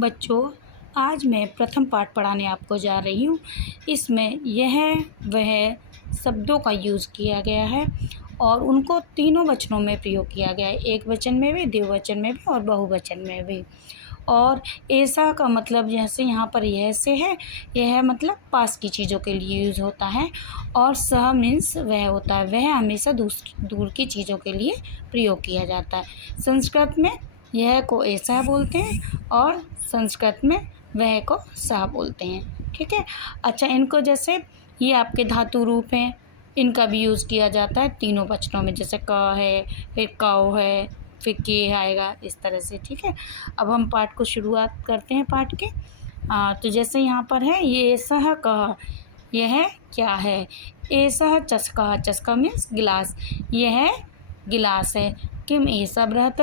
बच्चों, आज मैं प्रथम पाठ पढ़ाने आपको जा रही हूँ। इसमें यह वह शब्दों का यूज़ किया गया है और उनको तीनों वचनों में प्रयोग किया गया है, एक वचन में भी, द्विवचन में भी और बहुवचन में भी। और ऐसा का मतलब जैसे यहाँ पर यह से है, यह मतलब पास की चीज़ों के लिए यूज़ होता है और सह मीन्स वह होता है, वह हमेशा दूर की चीज़ों के लिए प्रयोग किया जाता है। संस्कृत में यह को ऐसा बोलते हैं और संस्कृत में वह को सह बोलते हैं। ठीक है। अच्छा, इनको जैसे ये आपके धातु रूप हैं, इनका भी यूज़ किया जाता है तीनों वचनों में, जैसे क है, फिर कौ है, फिर के आएगा, इस तरह से। ठीक है। अब हम पाठ को शुरुआत करते हैं पाठ के। तो जैसे यहाँ पर है, ये सह कह, यह क्या है। ऐसा चस्का, चस्का मीन्स गिलास, यह गिलास है। किम ऐसा बृहत,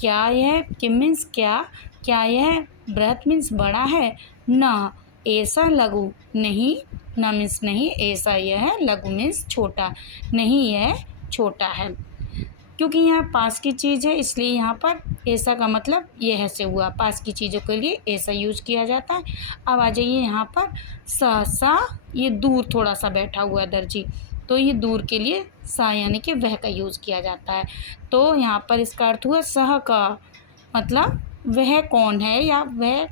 क्या यह, किम मीन्स क्या, क्या यह, बृहत मीन्स बड़ा है। न ऐसा लघु, नहीं, न मीन्स नहीं, ऐसा यह, लघु मीन्स छोटा, नहीं यह छोटा है। क्योंकि यहाँ पास की चीज़ है इसलिए यहाँ पर ऐसा का मतलब यह से हुआ, पास की चीज़ों के लिए ऐसा यूज़ किया जाता है। अब आ जाइए यहाँ पर सा, ये दूर थोड़ा सा बैठा हुआ है दर्जी, तो ये दूर के लिए सा यानी कि वह का यूज़ किया जाता है। तो यहाँ पर इसका अर्थ हुआ सह का मतलब वह कौन है या वह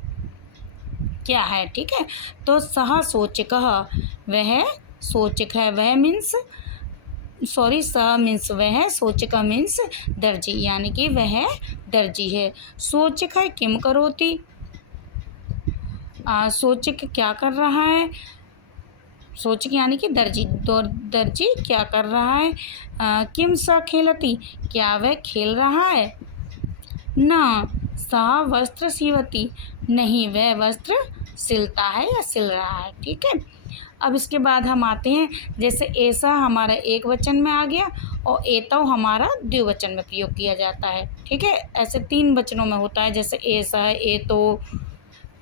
क्या है। ठीक है। तो सह सोचकः, वह सोचक है, वह मीन्स सॉरी, स मीन्स वह, सोचक मीन्स दर्जी यानी कि वह दर्जी है। सोचक है किम करोति, सोचक क्या कर रहा है, सोचक यानी कि दर्जी, दर्जी क्या कर रहा है। किम स खेलती, क्या वह खेल रहा है। न सा वस्त्र सीवती, नहीं वह वस्त्र सिलता है या सिल रहा है। ठीक है। अब इसके बाद हम आते हैं, जैसे ऐसा हमारा एक वचन में आ गया और एतौ हमारा द्विवचन में प्रयोग किया जाता है। ठीक है। ऐसे तीन वचनों में होता है, जैसे ऐसा है, एतो,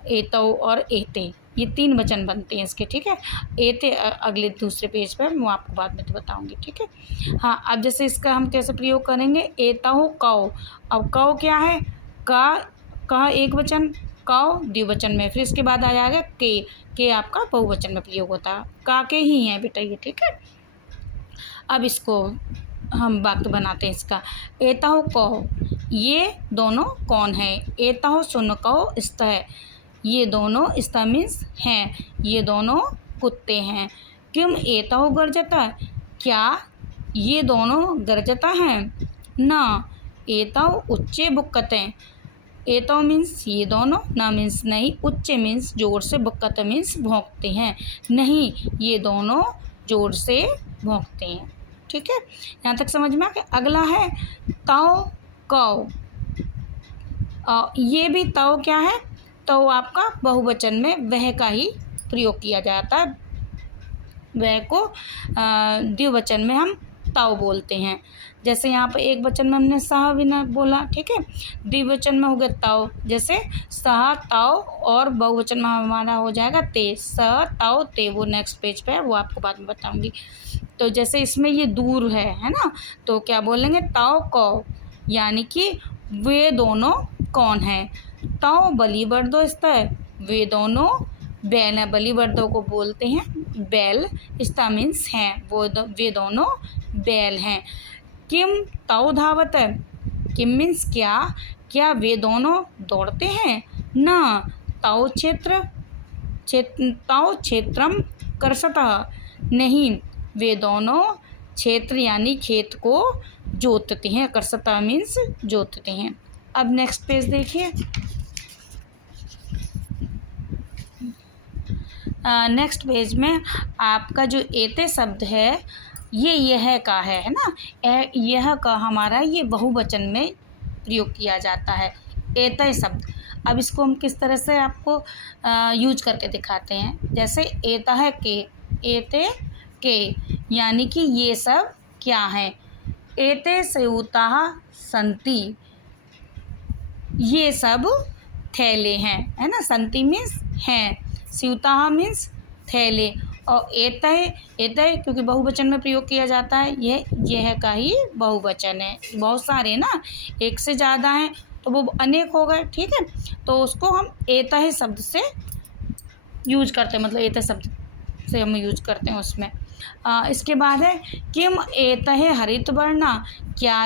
एतौ और एते, ये तीन वचन बनते हैं इसके। ठीक है। एते अगले दूसरे पेज पर मैं आपको बाद में तो बताऊंगी। ठीक है। हाँ, अब जैसे इसका हम कैसे प्रयोग करेंगे, एतौ कौ। अब कौ क्या है, का एक वचन, कौ द्विवचन में, फिर इसके बाद आ जाएगा के आपका बहुवचन में प्रयोग होता है। का के ही हैं बेटा ये। ठीक है। अब इसको हम वाक्य बनाते हैं इसका। एतौ कौ, ये दोनों कौन है। एतौ शुनकौ स्तः, ये दोनों, स्तः मीन्स हैं, ये दोनों कुत्ते हैं। किम एतौ गर्जता, क्या ये दोनों गर्जता हैं। न एतौ उच्चे बुक्कते, एतौ मीन्स ये दोनों, ना मीन्स नहीं, उच्चे मीन्स जोर से, बुक्कत मीन्स भौंकते हैं, नहीं ये दोनों जोर से भौंकते हैं। ठीक है। यहाँ तक समझ में आ गया। अगला है तौ कौ, ये भी तौ क्या है, तौ आपका बहुवचन में वह का ही प्रयोग किया जाता है, वह को द्विवचन में हम तौ बोलते हैं। जैसे यहाँ पर एक वचन में हमने सह बिना बोला। ठीक है। द्विवचन में हो गया तौ, जैसे सह तौ, और बहुवचन में हमारा हो जाएगा ते, स तौ ते, वो नेक्स्ट पेज पे है, वो आपको बाद में बताऊंगी। तो जैसे इसमें ये दूर है ना, तो क्या बोलेंगे, तौ कौ, यानी कि वे दोनों कौन हैं। तौ बलिवर्दो स्तः, वे दोनों बैल है, बलिवर्दो को बोलते हैं बैल, स्तः मीन्स हैं, वे दोनों बैल हैं। किम तौ धावत, किम मीन्स क्या, क्या वे दोनों दौड़ते हैं। न तौ तौ क्षेत्रम कर्षतः, नहीं वे दोनों क्षेत्र यानी खेत को जोतते हैं, कर्षतः मीन्स जोतते हैं। अब नेक्स्ट पेज देखिए। नेक्स्ट पेज में आपका जो एते शब्द है, ये यह का है ना, यह का हमारा ये बहुवचन में प्रयोग किया जाता है, एते शब्द। अब इसको हम किस तरह से आपको यूज करके दिखाते हैं। जैसे एता है के, एते के, यानी कि ये सब क्या है। एते स्यूताः सन्ति, ये सब थैले हैं, है ना, सन्ति मीन्स हैं, स्यूताः मीन्स थैले, और एतय क्योंकि बहुवचन में प्रयोग किया जाता है, यह का ही बहुवचन है। बहुत सारे ना, एक से ज़्यादा हैं तो वो अनेक हो गए, ठीक है। तो उसको हम एतः शब्द से यूज करते हैं, मतलब एतः शब्द से हम यूज करते हैं उसमें। इसके बाद है किम एतः हरित वर्णा, क्या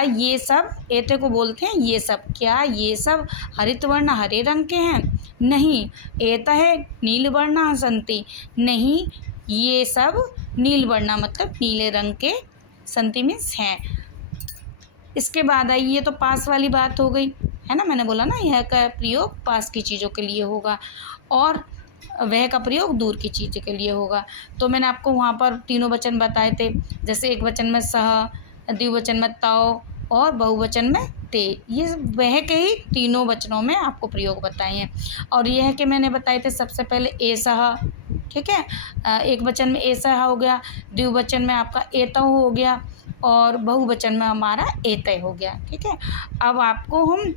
ये सब, एते को बोलते हैं ये सब, क्या ये सब हरित वर्ण हरे रंग के हैं? नहीं। एतः नील वर्णा सन्ति, नहीं ये सब नील वर्णा मतलब नीले रंग के, सन्ति मीन्स हैं। इसके बाद आई, ये तो पास वाली बात हो गई है ना, मैंने बोला ना यह का प्रयोग पास की चीज़ों के लिए होगा और वह का प्रयोग दूर की चीज़ के लिए होगा। तो मैंने आपको वहाँ पर तीनों वचन बताए थे, जैसे एक वचन में सह, द्विवचन में तौ और बहुवचन में ते, ये वह के ही तीनों वचनों में आपको प्रयोग बताए हैं। और यह कि मैंने बताए थे सबसे पहले एसह, ठीक है, एक वचन में एसह हो गया, द्विवचन में आपका एतौ हो गया और बहुवचन में हमारा एतय हो गया, ठीक है। अब आपको हम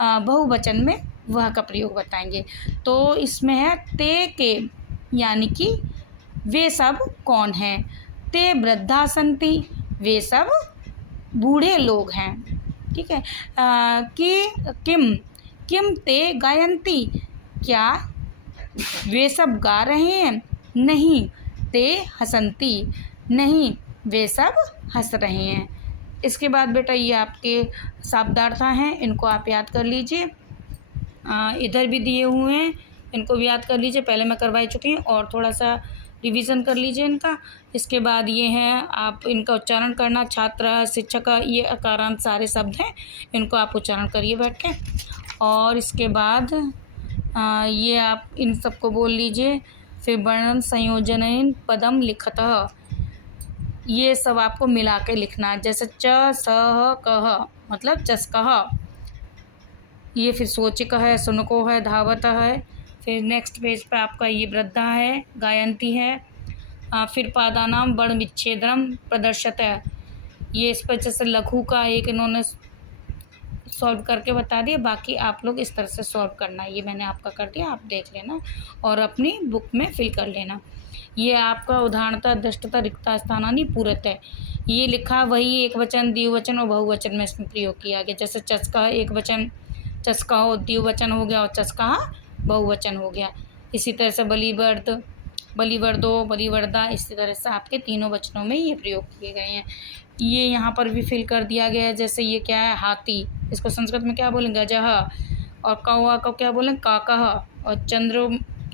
बहुवचन में वह का प्रयोग बताएंगे। तो इसमें है ते के, यानी कि वे सब कौन हैं? ते वृद्धा सन्ति, वे सब बूढ़े लोग हैं, ठीक है। कि किम ते गायन्ति, क्या वे सब गा रहे हैं? नहीं। ते हसन्ति, नहीं वे सब हंस रहे हैं। इसके बाद बेटा ये आपके शब्दार्थ हैं, इनको आप याद कर लीजिए। इधर भी दिए हुए हैं, इनको भी याद कर लीजिए, पहले मैं करवाई चुकी हूँ और थोड़ा सा रिवीजन कर लीजिए इनका। इसके बाद ये हैं, आप इनका उच्चारण करना, छात्र, शिक्षक, ये अकारांत सारे शब्द हैं, इनको आप उच्चारण करिए बैठ के। और इसके बाद ये आप इन सबको बोल लीजिए। फिर वर्णन संयोजन पदम लिखतः, ये सब आपको मिला के लिखना है, जैसे च सह कह मतलब चस्कह, ये फिर सोचिक है, सुनको है, धावत है। फिर नेक्स्ट पेज पे आपका ये वृद्धा है, गायंती है। फिर पादानाम वर्ण विच्छेदनम प्रदर्शत है, ये इस पर जैसे लघु का एक इन्होंने सॉल्व करके बता दिया, बाकी आप लोग इस तरह से सॉल्व करना, ये मैंने आपका कर दिया, आप देख लेना और अपनी बुक में फिल कर लेना। ये आपका उदाहरणता दृष्टता रिक्ता स्थानानि पूरत है, ये लिखा वही एक वचन द्विवचन और बहुवचन में इसमें प्रयोग किया गया, जैसे चस्का एक वचन, चस्का हो द्विवचन हो गया और चस्का बहुवचन हो गया। इसी तरह से बलिवर्द, बलिवर्दो, बलिवर्दा, इसी तरह से आपके तीनों वचनों में ये प्रयोग किए गए हैं। ये यहाँ पर भी फिल कर दिया गया है, जैसे ये क्या है हाथी, इसको संस्कृत में क्या बोलेंगे गजह, और कौवा को क्या बोलेंगे काकह, और चंद्र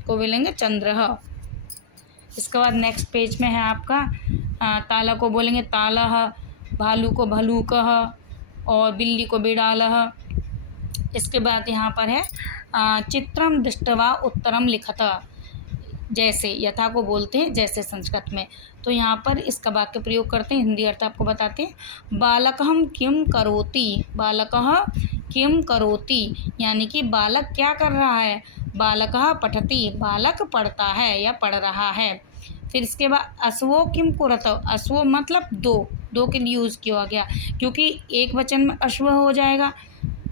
को बोलेंगे चंद्रह। इसके बाद नेक्स्ट पेज में है आपका ताला को बोलेंगे तालह, भालू को भलूकह और बिल्ली को बिड़ालह। इसके बाद यहाँ पर है चित्रम दृष्टवा उत्तरम लिखतः, जैसे यथा को बोलते हैं जैसे संस्कृत में, तो यहाँ पर इसका वाक्य प्रयोग करते हैं, हिंदी अर्थ आपको बताते हैं। बालकः किम करोति, बालकः किम करोति यानी कि बालक क्या कर रहा है, बालकः पठति, बालक पढ़ता है या पढ़ रहा है। फिर इसके बाद अश्वो किम कुरत, अश्वो मतलब दो के लिए यूज़ किया गया, क्योंकि एक वचन में अश्व हो जाएगा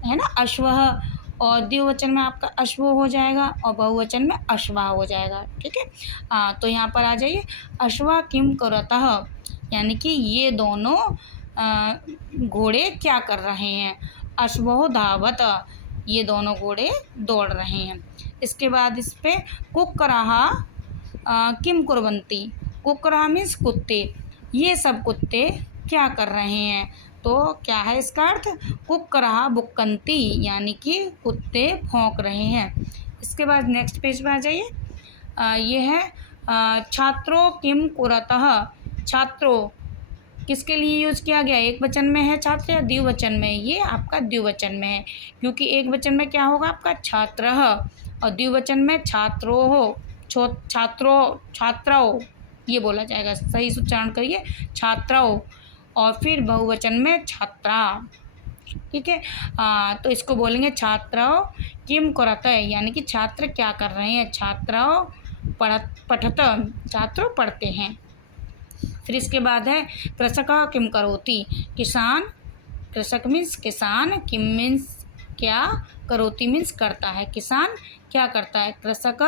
है ना, अश्वः, और द्विवचन में आपका अश्व हो जाएगा और बहुवचन में अश्वा हो जाएगा, ठीक है। तो यहाँ पर आ जाइए, अश्वा किम करतः यानी कि ये दोनों घोड़े क्या कर रहे हैं, अश्वो धावत, ये दोनों घोड़े दौड़ रहे हैं। इसके बाद इस पे कुक्कराः किम कुर्वन्ति, कुक्कराः मीन्स कुत्ते, ये सब कुत्ते क्या कर रहे हैं, तो क्या है इसका अर्थ, कुक्कराः बुक्कन्ति यानी कि कुत्ते भौंक रहे हैं। इसके बाद नेक्स्ट पेज पे आ जाइए, ये है छात्रो किम कुरतः, छात्रो किसके लिए यूज़ किया गया, एक वचन में है छात्र या द्विवचन में, ये आपका द्विवचन में है, क्योंकि एक वचन में क्या होगा आपका छात्रः और द्विवचन में छात्रो हो, छात्रो ये बोला जाएगा, सही से उच्चारण करिए छात्रो, और फिर बहुवचन में छात्रा, ठीक है। तो इसको बोलेंगे छात्रो किम कुरत यानी कि छात्र क्या कर रहे हैं, छात्रो पठत, छात्रों पढ़ते हैं। फिर इसके बाद है कृषक किम करोति, किसान, कृषक मीन्स किसान, किम मीन्स क्या, करोति मीन्स करता है, किसान क्या करता है, कृषक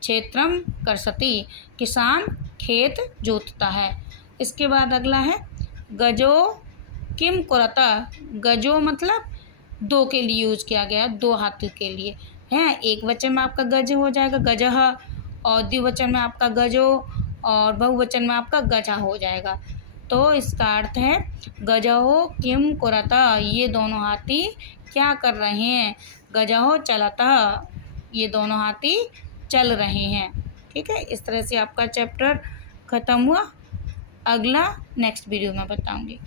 क्षेत्रम कर्षति, किसान खेत जोतता है। इसके बाद अगला है गजो किम कुरत, गजो मतलब दो के लिए यूज़ किया गया, दो हाथी के लिए है। एक वचन में आपका गज हो जाएगा गजः, और द्विवचन में आपका गजो, और बहुवचन में आपका गजा हो जाएगा। तो इसका अर्थ है गजहो किम कुरतः, ये दोनों हाथी क्या कर रहे हैं। गजहो चलतः, ये दोनों हाथी चल रहे हैं। ठीक है, इस तरह से आपका चैप्टर ख़त्म हुआ। अगला नेक्स्ट वीडियो में बताऊंगी।